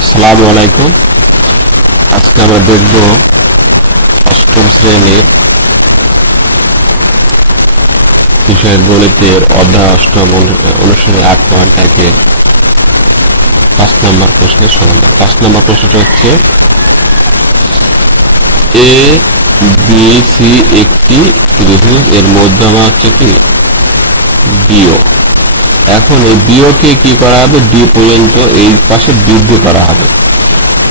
আসসালামু আলাইকুম। আজকে আমরা দেখব অষ্টম শ্রেণির বিষয়ের গণিতের অধ্যায় অষ্টম অনু- অনুসারে আট পয়েন্ট একের পাঁচ নম্বর প্রশ্নের সমাধান। পাঁচ নম্বর প্রশ্নটা হচ্ছে এ বি সি একটি ত্রিভুজ, এর মধ্যমা হচ্ছে কি? বিও এখন এই বিওকে কি করা হবে? ডি পর্যন্ত এই পাশে বৃদ্ধি করা হবে।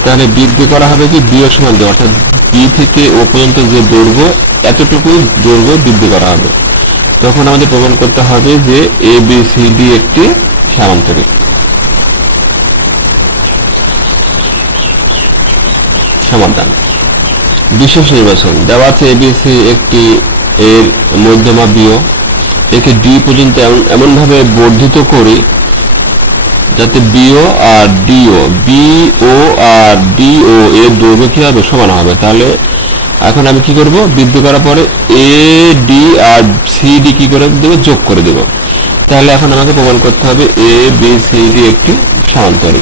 তাহলে বৃদ্ধি করা হবে কি? বিও সমান দিয়ে অর্থাৎ বি থেকে ও পর্যন্ত যে দৈর্ঘ্য এতটুকু দৈর্ঘ্য বৃদ্ধি করা হবে। তখন আমাদের প্রমাণ করতে হবে যে এ বি সি ডি একটি সামান্তরিক। সমাধান। বিশেষ নির্বাচন। দেওয়া আছে এবিসি একটি এর মধ্যমা বিও একে ডি পর্যন্ত এমন- এমনভাবে বর্ধিত করি যাতে বিও আর ডিও, বিও আর ডিও এর দৈর্ঘ্য কি হবে? সমান হবে। তাহলে এখন আমি কি করব? বৃদ্ধি করার পরে এ ডি আর সি ডি কি করে দেবো? যোগ করে দেব। তাহলে এখন আমাকে প্রমাণ করতে হবে এ, বি, সি, ডি একটি সমান্তরিক।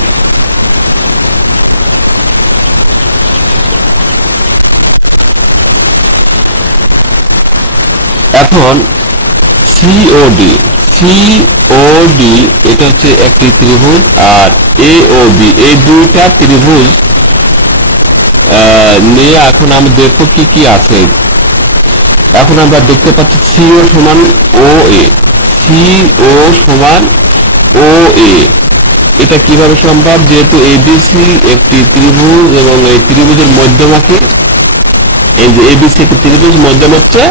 এখন সিওডি সিওডি এটা হচ্ছে একটি ত্রিভুজ, আর এওবি এই দুইটা ত্রিভুজ নিয়ে এখন আমরা দেখব কি কি আছে। এখন আমরা দেখতে পাচ্ছি সিও সমান ও এ সিও সমান ও এ এটা কীভাবে সম্ভব? যেহেতু এবিসি একটি ত্রিভুজ এবং এই ত্রিভুজের মধ্যমাকে এই যে এবিসি একটি ত্রিভুজ, মধ্যম হচ্ছে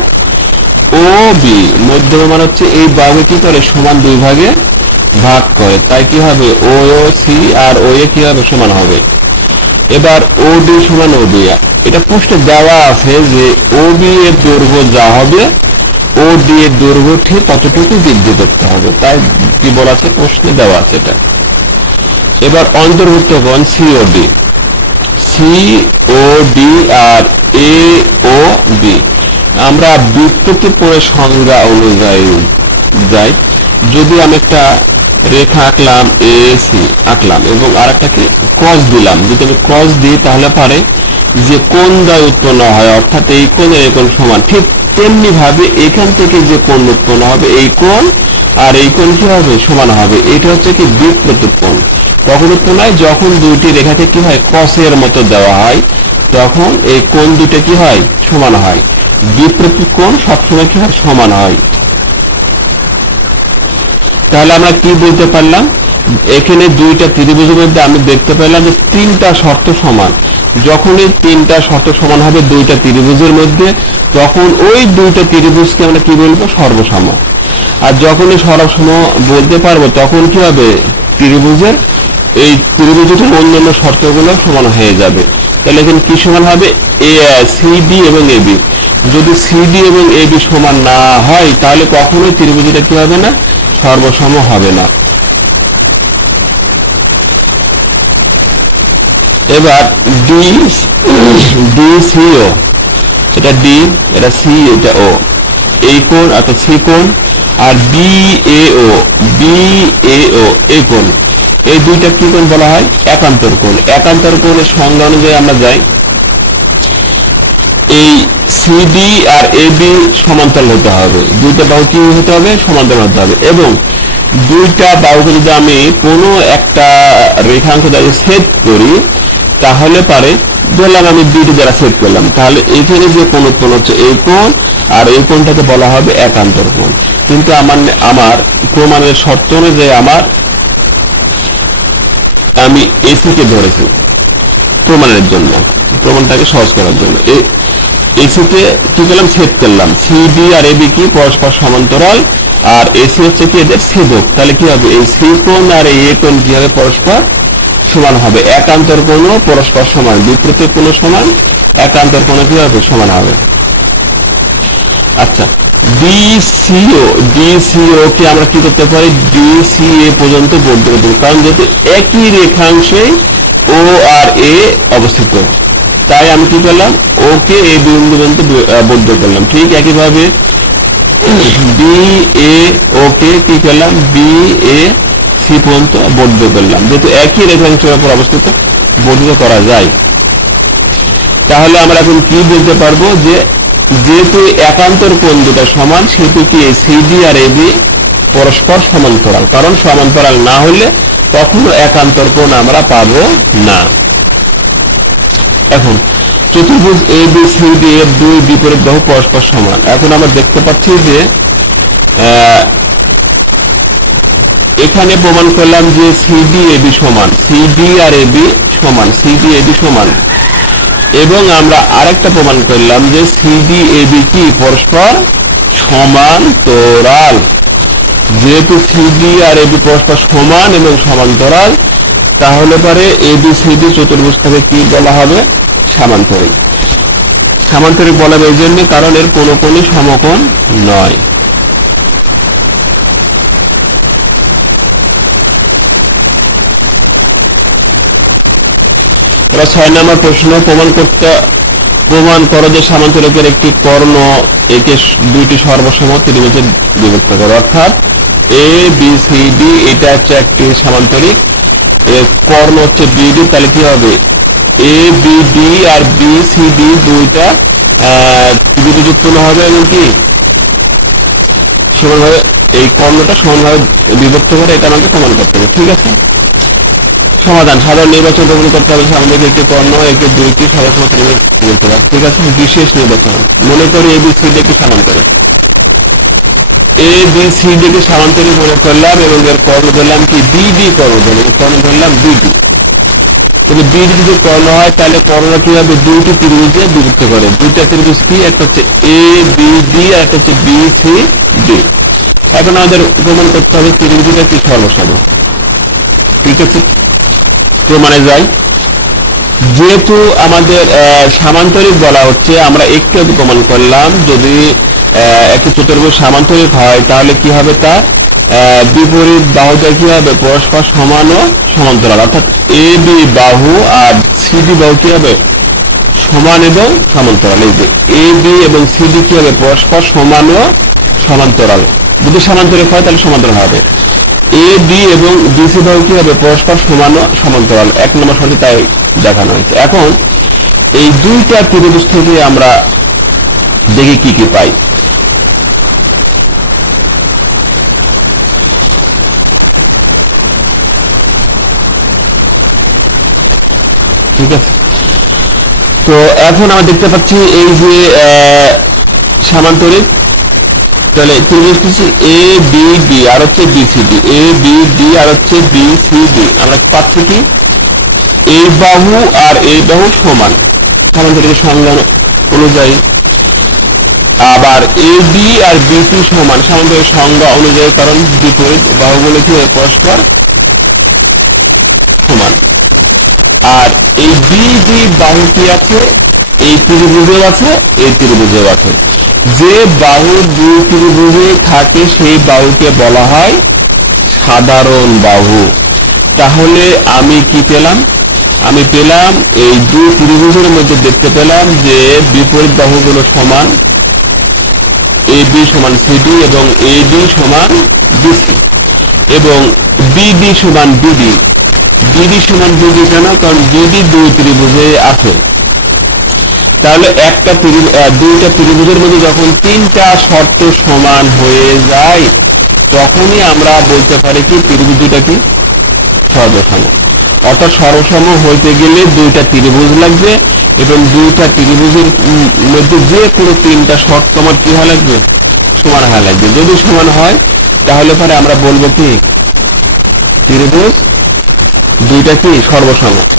ও বি মধ্যম মানে হচ্ছে এই বাহু কি করে? সমান দুই ভাগে ভাগ করে। তাই কি হবে? ও সি আর ও, এ কি হবে সমান হবে? এবার ও ডি সমান ও বি। এটা প্রশ্নে দেওয়া আছে যে ও বি এর দৈর্ঘ্য যা হবে, ও ডি এর দৈর্ঘ্য ঠিক ততটুকু বৃদ্ধি করতে হবে? তাই কি বলা প্রশ্নে দেওয়া আছে এটা। এবার অন্তর্ভুক্ত কোণ সিওডি সি ও ডি আর এ ও বি। আমরা বিপ্রতি পরে সংজ্ঞা অনুযায়ী যাই। যদি আমি একটা রেখা আঁকলাম এ সি আঁকলাম এবং আর কি ক্রস দিলাম, যদি আমি ক্রস দিই তাহলে পারে যে কোন দ্বয় উৎপন্ন হয়, অর্থাৎ এই কোণের এই কোণ সমান। ঠিক তেমনি ভাবে এখান থেকে যে কোণ উৎপন্ন হবে, এই কোণ আর এই কোণ কি হবে সমান হবে, এটা হচ্ছে কি বিপ্রতি কোণ। কখন উৎপন্ন হয়? যখন দুইটি রেখাকে কি হয়? ক্রসের মতো দেওয়া হয়, তখন এই কোণ দুটো কি হয়? সমান হয়। বিপ্রতি কোণ সবসময় কি হয়? সমান হয়। তাহলে আমরা কি বলতে পারলাম? এখানে দুইটা ত্রিভুজের মধ্যে আমি দেখতে পেলাম যে তিনটা শর্ত সমান। যখনই তিনটা শর্ত সমান হবে দুইটা ত্রিভুজের মধ্যে, তখন ওই দুইটা ত্রিভুজকে আমরা কি বলব? সর্বসম। আর যখনই সর্বসম বলতে পারব, তখন কি হবে? ত্রিভুজের এই ত্রিভুজের অন্যান্য শর্তগুলো সমান হয়ে যাবে। তাহলে এখানে কি সমান হবে? এ সিডি এবং এবি যদি সিডি এবং এবি সমান না হয়, তাহলে কখনোই ত্রিভুজটা কি হবে না? সর্বসম হবে না। এবার ডি ডি সিও এটা ডি এটা সি এটা ও এই কোণ, অর্থাৎ সি কোণ, আর B A O B A ও এ কোণ। এই দুইটা কি কোণ বলা হয়? একান্তর কোণ। একান্তর কোণের সংজ্ঞা অনুযায়ী আমরা যাই। এই সিডি আর এবি সমান্তরাল হতে হবে। দুইটা বাহু কি হতে হবে, সমান্তরাল হতে হবে। এবং দুইটা বাহুকে যদি আমি কোনো একটা রেখাংশ দ্বারা সেট করি, তাহলে পারে ধরলাম আমি দুইটি দ্বারা সেট করলাম। তাহলে এখানে যে কোন কোণ হচ্ছে এই কোণ আর এই কোণটাকে বলা হবে একান্তর কোণ। কিন্তু আমার আমার প্রমাণের শর্ত অনুযায়ী আমার আমি এসিকে ধরেছি প্রমাণের জন্য, প্রমাণটাকে সহজ করার জন্য। এ- এসিতে কি করলাম? ছেদ করলাম। সিডি আর এবি কি? পরস্পর সমান্তরাল। আর এসি হচ্ছে কি? এদের ছেদক। তাহলে কি হবে? এই সি কোণ আর এ কোণ কি হবে? পরস্পর সমান হবে। একান্তর কোণ পরস্পর সমান। বিপরীত কোণ সমান। একান্তর কোণ কি হবে? সমান হবে। আচ্ছা। ডিসিও ডিসিও কে আমরা কি করতে পারি? ডিসিএ পর্যন্ত বলতে পারি। কারণ যেহেতু একই রেখাংশে ও আর এ অবস্থিত। তাই আমি কি করলাম? ওকে এ বিন্দু পর্যন্ত বদ্ধ করলাম। ঠিক একইভাবে বি এ ওকে কি করলাম? বি এ সি পর্যন্ত বদ্ধ করলাম। যেহেতু একই রেখাংশের উপর অবস্থিত বর্ধিত করা যায়। তাহলে আমরা এখন কি বলতে পারব? যে যেহেতু একান্তর কোণ দুটা সমান, সেহেতু কি সিডি আর এবি পরস্পর সমান্তরাল? কারণ সমান্তরাল না হলে কখনো একান্তর কোণ আমরা পাবো না। এখন চতুর্ভুজ এ বি সি ডি এর দুই বিপরীত বাহু পরস্পর সমান। এখন আমরা দেখতে পাচ্ছি যে এখানে প্রমাণ করলাম যে সিডি এবি সমান। সিডি আর এবি সমান। সিডি এবি সমান। এবং আমরা আরেকটা প্রমাণ করলাম যে সিডি এবি কি পরস্পর সমান্তরাল যেহেতু সিডি আর এবি পরস্পর সমান এবং সমান্তরাল তাহলে পরে এ এবি সিডি চতুর্ভুজটাকে কি বলা হবে? সামান্তরিক সামান্তরিক বলা এই জন্য কারণ এর কোনো কোনো সমকোণ নয়। এবার ছয় নম্বর প্রশ্ন, প্রমাণ করতে, প্রমাণ করো যে সামান্তরিকের একটি কর্ণ একে দুইটি সর্বসম ত্রিভুজে বিভক্ত করে। অর্থাৎ এ বি সি ডি এটা হচ্ছে একটি সামান্তরিক কর্ণ হচ্ছে বিডি তাহলে কি হবে? এ বি ডি আর বি সি ডি দুইটা আহ, ত্রিভুজযুক্ত হবে এবং কি? সমানভাবে এই কর্ণটা সমানভাবে বিভক্ত করে এটা আমাকে প্রমাণ করতে হবে ঠিক আছে? সমাধান সাধারণ নির্বাচন গ্রহণ করতে হবে সামনে একটি কর্ণ একটি দুইটি নির্বাচন করতে হবে ঠিক আছে? বিশেষ নির্বাচন। মনে করি এ বি সি ডি একটি সামান্তরিক এ বি সি ডি কে মনে করলাম এবং এর কর্ণ ধরলাম কি? বিডি কর্ণ ধরলাম কর্ণ ধরলাম বিডি যদি বিডি যদি কর্ণ হয় তাহলে কর্ণ কি হবে দুইটি ত্রিভুজে বিভক্ত করে? দুইটা ত্রিভুজ কি একটা হচ্ছে এ বি ডি আর একটা হচ্ছে বি সি ডি এখন আমাদের প্রমাণ করতে হবে ত্রিভুজটা কি সর্বসম ঠিক আছে? প্রমাণে যাই। যেহেতু আমাদের সামান্তরিক বলা হচ্ছে আমরা একটু প্রমাণ করলাম যদি একটি চতুর্ভুজ সামান্তরিক হয় তাহলে কি হবে আহ, বিপরীত বাহুটা কি হবে পরস্পর সমান ও সমান্তরাল? অর্থাৎ এ বি বাহু আর সিডি বাহু কি হবে সমান এবং সমান্তরাল? এই যে এ বি এবং সিডি কি হবে পরস্পর সমান ও সমান্তরাল? যদি সমান্তরিক হয়, তাহলে সমান্তরাল হবে। এ বি এবং বিসি বাহু কি হবে পরস্পর সমান ও সমান্তরাল? এক নম্বর সাথে তাই দেখানো হয়েছে। এখন এই দুইটা ত্রিভুজ থেকে আমরা দেখি কি কি পাই। ঠিক আছে। তো এখন আমরা দেখতে পাচ্ছি এই যে সামান্তরিক। তাহলে ত্রিভুজ হচ্ছে এ বি ডি আর হচ্ছে B C D A B D আর হচ্ছে বি সি ডি আমরা পাচ্ছি কি? এই বাহু আর এই বাহু সমান। সামান্তরিকের সংজ্ঞা অনুযায়ী। আবার এ বি আর বি সি সমান। সামান্তরিক সংজ্ঞা অনুযায়ী কারণ বিপরীত বাহুগুলো কি পরস্পর সমান। আর এই বি ডি বাহু কি আছে? এই ত্রিভুজেও আছে, এই ত্রিভুজেও আছে। যে বাহু দুই ত্রিভুজে থাকে, সেই বাহুকে বলা হয় সাধারণ বাহু। তাহলে আমি কি পেলাম? আমি পেলাম এই দুই ত্রিভুজের মধ্যে দেখতে পেলাম যে বিপরীত বাহুগুলো সমান, এ বি সমান সিডি এবং এ বি সমান বিসি এবং বিডি সমান বিডি বিডি সমান বিডি কেন? কারণ বিডি দুই ত্রিভুজে আছে, তাহলে একটা দুইটা ত্রিভুজের মধ্যে যখন তিনটা শর্ত সমান হয়ে যায়, তখনই আমরা বলতে পারি কি, ত্রিভুজ দুইটা কি? সর্বসম। অর্থাৎ সর্বসম হইতে গেলে দুইটা ত্রিভুজ লাগবে এবং দুইটা ত্রিভুজের মধ্যে যে কোনো তিনটা শর্ত আমার কি হওয়া লাগবে? সমান হওয়া লাগবে। যদি সমান হয়, তাহলে পরে আমরা বলব কি? ত্রিভুজ দুইটা কি? সর্বসম।